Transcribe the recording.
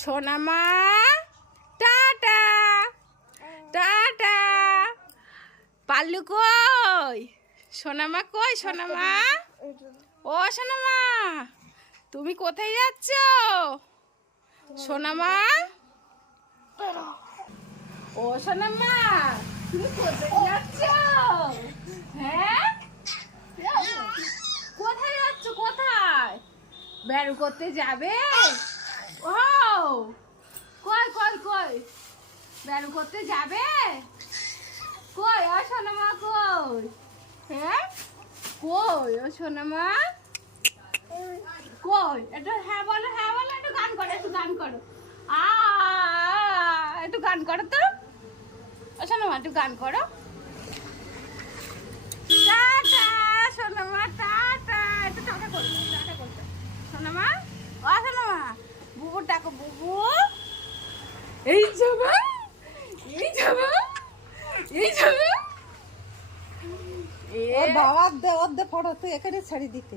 সোনামা tata tata. Pallu কই? সোনামা কই? সোনামা, ও সোনামা, তুমি কোথায় যাচ্ছ? সোনামা, ও সোনামা, তুমি কোথায় যাচ্ছ? হ্যাঁ, কোথায় যাচ্ছ? কোথায় বের করতে যাবে? ও কই কই কই বের করতে যাবে? কই ও সোনামা কই? হ্যাঁ কই ও সোনামা কই? একটু হ্যাঁ বলো, হ্যাঁ বলো, একটু গান করো, একটু গান করো। আ একটু গান করো তো ও সোনামা, একটু গান করো। টাটা সোনামা টাটা, একটু টাটা করো, টাটা করো সোনামা। ও সোনামা, বুবু ডাকো, বুবু। এই যাবা, এই যাবা, এই যাবা। বাবা দে ওর দে ফটো তুই এখানে ছাড়ি দিতে